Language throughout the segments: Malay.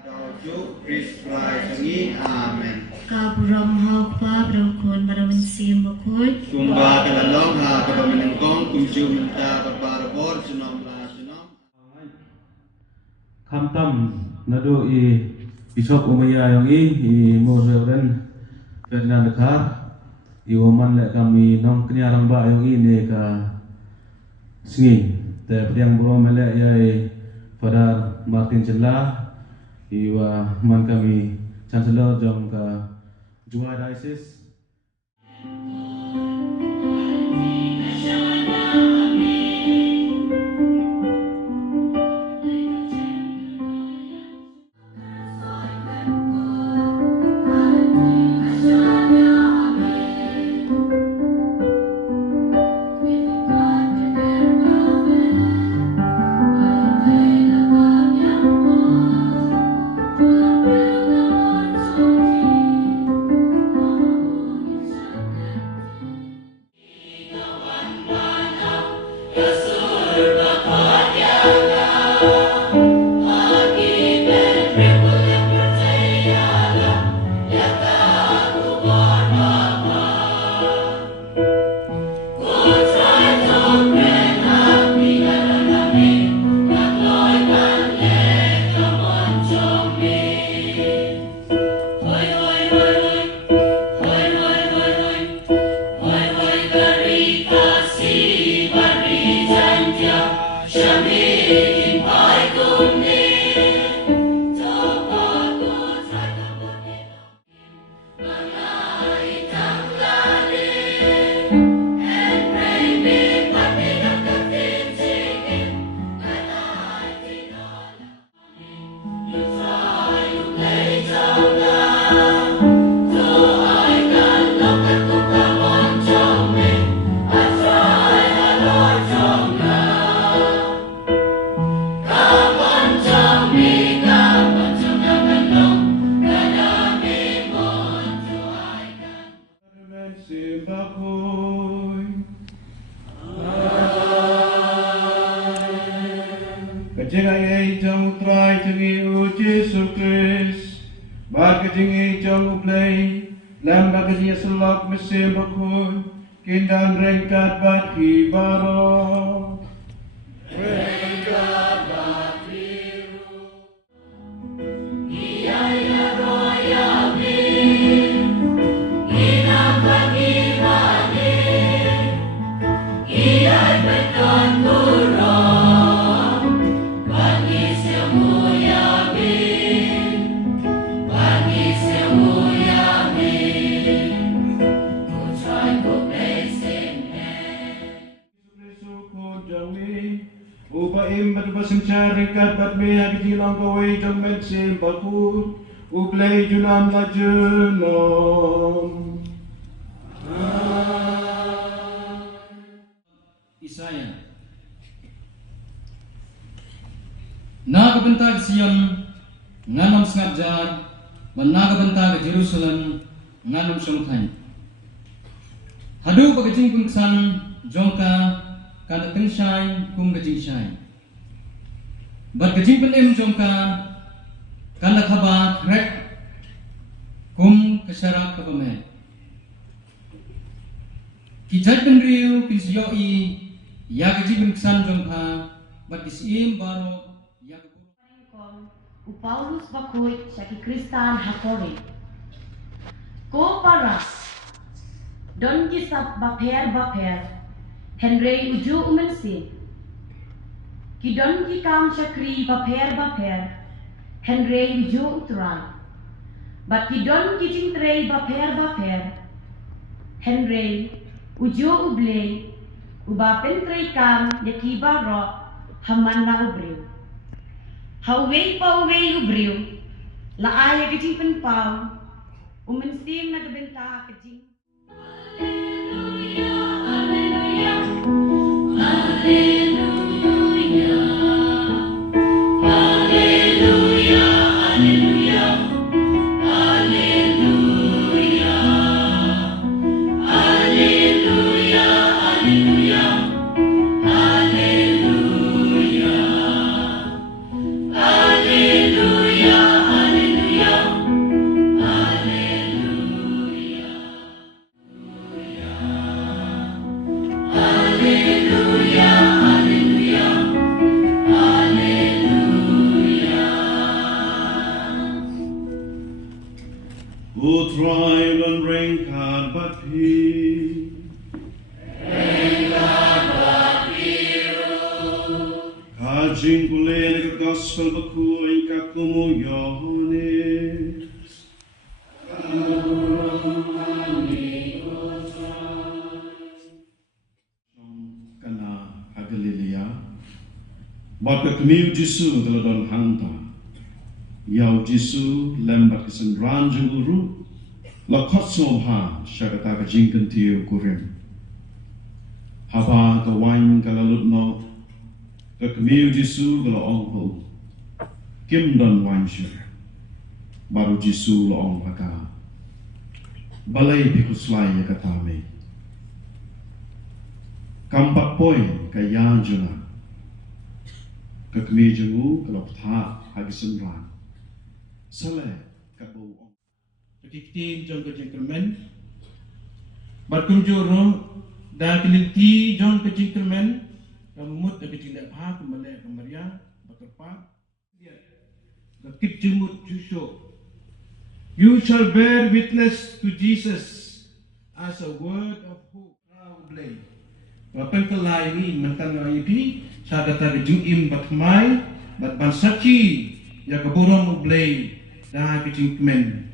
Dojuk Chris Fly Amen. Kabram haupa berukun berawensim bakut. Kumba kalalong ha kabamanengkong kumju menta kabarabor sunom la sunom. Kamtam nado Bishop Umaya yang mo Reverend Ferdinand Dekar waman lek kami nong kenyarang ba yang ni ka singi te priang bro melek yai Father Martin Celah iwa man kami Chancellor jom ka Jua Diocese. Kajingai jang utrai jangi u Jesu Christ, bar kajingai jang uplay, lam bakajingai selak mesin bakul, kindan rengkat baki baro. Rengkat baki ru. Iya ya royami, ina bagi mani, iya beton turun. Upaim berbasemcari kat batmea kijilang kawai jang mensim bakut uplay junam la jenom. Isaya Nagabentag Sion nganom sengajar menagabentag Jerusalem nganom sungkai hadu pagajing pungsan jongka kada tengshay kung gajing shay bat gajing penem jongka kada khaba krek kum kasyarak kapame kijat penriu pisyoi ya gajing pungsan jongka bat isim baro ya U Paulus bakut syaki Kristan hakori. Ko para don kisap baper Henry uju umensi. Kidon ki kam syakri baper Henry uju utran. Bat kidon ki cintrei baper Henry uju uble ubapen trei kam yakiba ro haman na ubriu. Hauwei pa uwei ubriu la aya kajing penpau umensim nagbenta kajing. Hallelujah. Hajing kule nega gospel baku ingka kumu Yohane. Kana Galilea. Baka kemiu Jisu teladon hanta. Yau Jisu lembat kesan ranjung uru. Lakot somha syakata kajingkan tiu kurim. Haba kawain kalalut no. Kekemiu Jisu kalau ongho. Kim dan wain syur. Baru Jisu lo ong baka. Balai bikuslai ya katame. Kampak poin kaya juna. Kekemiu jengu kalau peta hagi semran. Saleh kabau ong. Kekitin jong kejengkermen. Barkum joro dan kelinti jong kejengkermen. Kamut dan kejengdak pha kembali kemaria baterpa. Kekit jemut jusho. You shall bear witness to Jesus as a word of hope. Proudly. Wapen kelai ni mentan ngaipi sa kata kejengim batmai bat bansaki ya keborong ublay dah kejengkemen.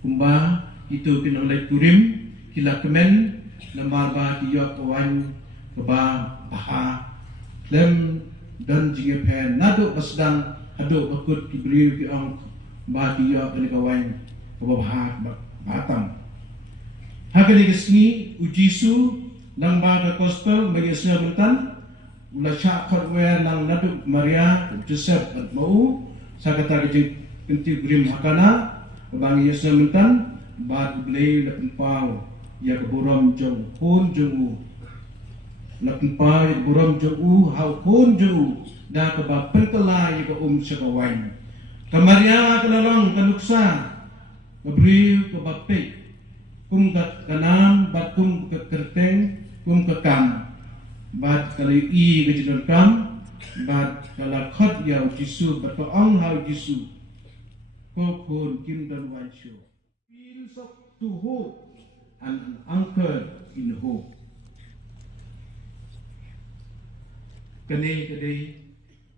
Kumba itu kena oleh turim kila kemen lembar ba tiok kawan keba paha lem dan jingga pen nado pasdang ado bakut kibriu ki ang ba tiok kena kawan keba paha batam hakali gesni ujisu nang ba ka gospel bagi snya mentan ula syakot we nang nado Maria Joseph at mau sakata kejeng kenti brim hakana Bang Yesus mentan bad blay lapan pau ya keburam jong pun jong lapan pau ya keburam jong hau pun jong dah keba penkelai ya sekawain kemaria kelalong kanuksa kebriu keba pek kum kat kanam bat kum ke kerteng kum ke kam bat kali i ke kam bat kala khot ya Jisu bat ong hau Jisu Kokon Kindan Wansho feels up to hope and an anchor in hope. Kene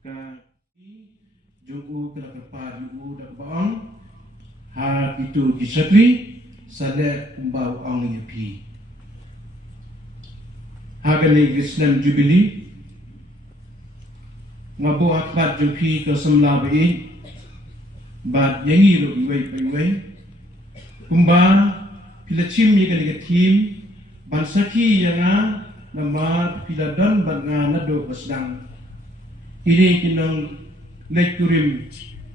ka jugu kena kerpa jugu dak baong ha itu kisatri sade kumbau ong yepi. Ha kene Islam Jubilee ngabo akbat jupi ke semla bei But yangi lo iway kumba pila chimmi kali team bansaki yanga nama pila don banga nado basdang ini kinong lekturim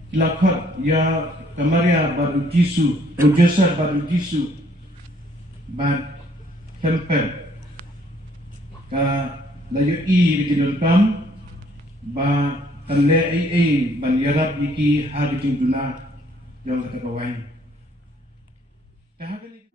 kilakot ya kamaria baru Jisu ujasa baru Jisu bad temper ka layu i kinong kam ba kanle ai ban yarap iki hadi tinguna yang kata kawan tahagani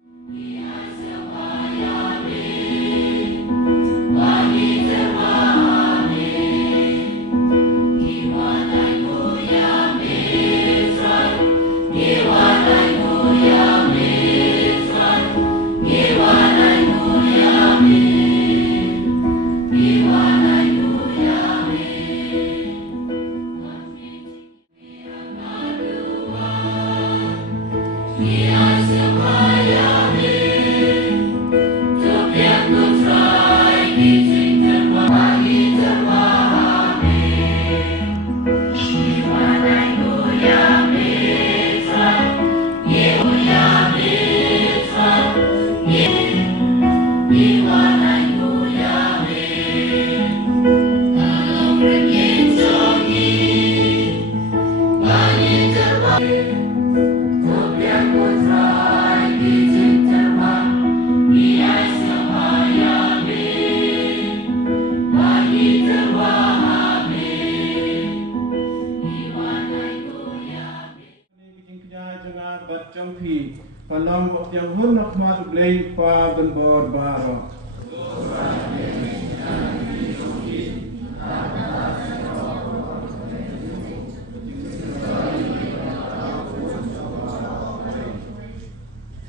Palang wak yang hendak masuk lay pa benbor barok.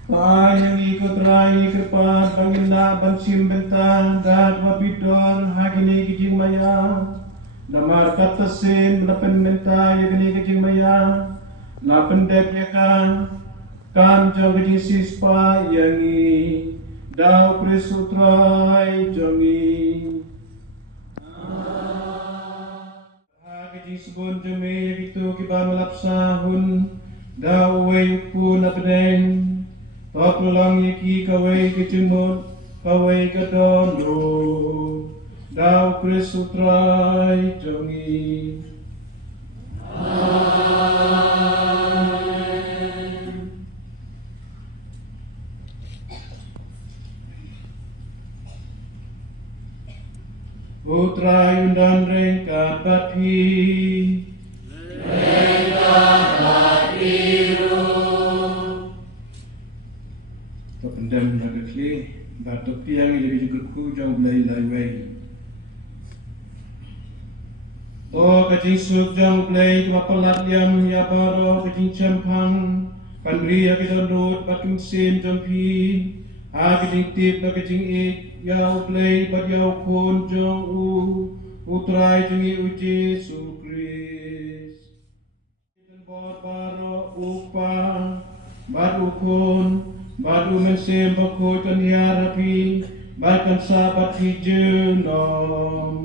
Kaya yang ikut rai kepat banginda bansim bentang dan mabidor hagini kijing maya Namar katasin lapen menta yagni kajing maya lapen dep yakan kam jong sispa yangi dau prisutrai jongi kajing sebon jome gitu kiba malapsahun dau wei pun apedeng tot melang yaki kawai kejumot kawai kadondo dau prisutrai jongi Utrai undan rengkat bati Kependam laga kli batuk tiang jadi juga ku jauh belai lai To kajing suk jauh belai kuma pelat liam ya baro kajing campang Panria kita dot batung sen jauh pi kajing tip kajing ik yau belai bat yau kon jauh utrai jengi uji sukris Bot baro upa bat ukon Badu mensem bakoi kan hiarapi Bahkan sahabat hijenom